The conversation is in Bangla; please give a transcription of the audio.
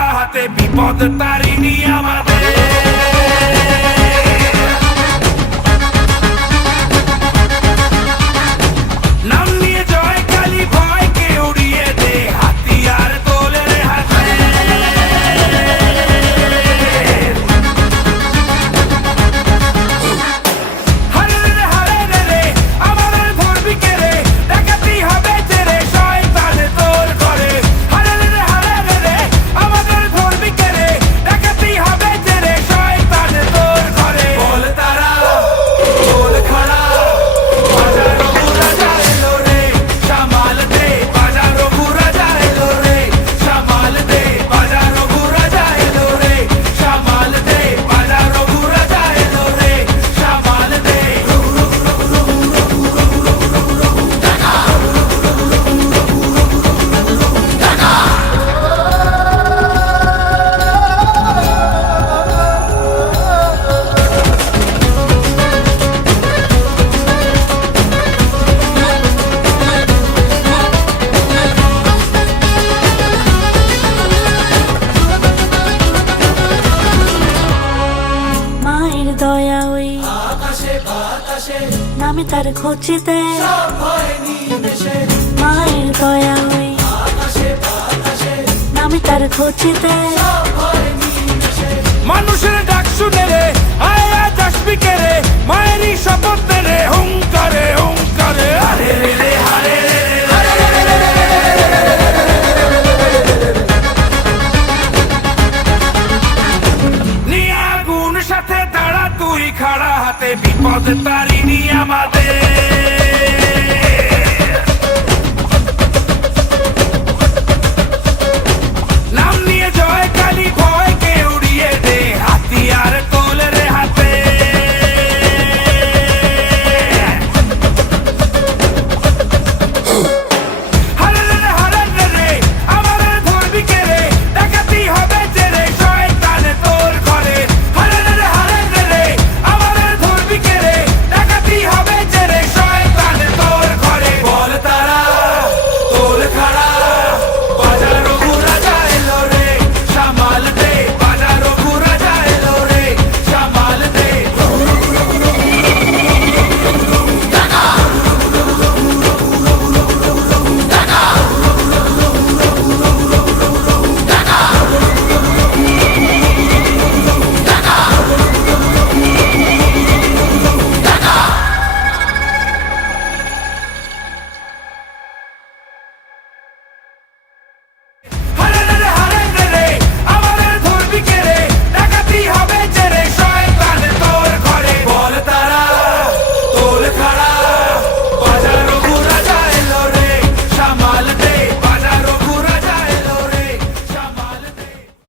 গদা হাতে বিপদ তারিণী আমাদের। নাম নিয়ে জয় কালী ভয়কে উড়িয়ে দে, হাতিয়ার তোলে রে হাতে। হারে রে হারে রে রে আমাদের ধরবি কে রে, ডাকাতি হবে তেরে শয়তান তোর ঘরে। হারে রে হারে রে রে আমাদের ধরবি কে রে, ডাকাতি হবে তেরে শয়তান তোর ঘরে। বল তারা বল খড়া বাজারো বুড়া যাইলো রে, সামাল দে বাজারো বুড়া যাইলো রে, সামাল দে বাজারো বুড়া যাইলো রে, সামাল দে বাজারো বুড়া যাইলো রে, সামাল দে। মায়ের দয়া ওই আকাশে বাতাসে নামে তার খোঁজেতে, সব ভয় নিমেষে। মায়ের দয়া ওই আকাশে বাতাসে নামে তার খোঁজেতে। সব ভয় নিমেষে। মানুষের ডাক শুনে রে আয় আজ আসবি কে রে, মায়েরই শপথ নে রে হুঙ্কারে হুঙ্কারে। হারে রে রে হারে রে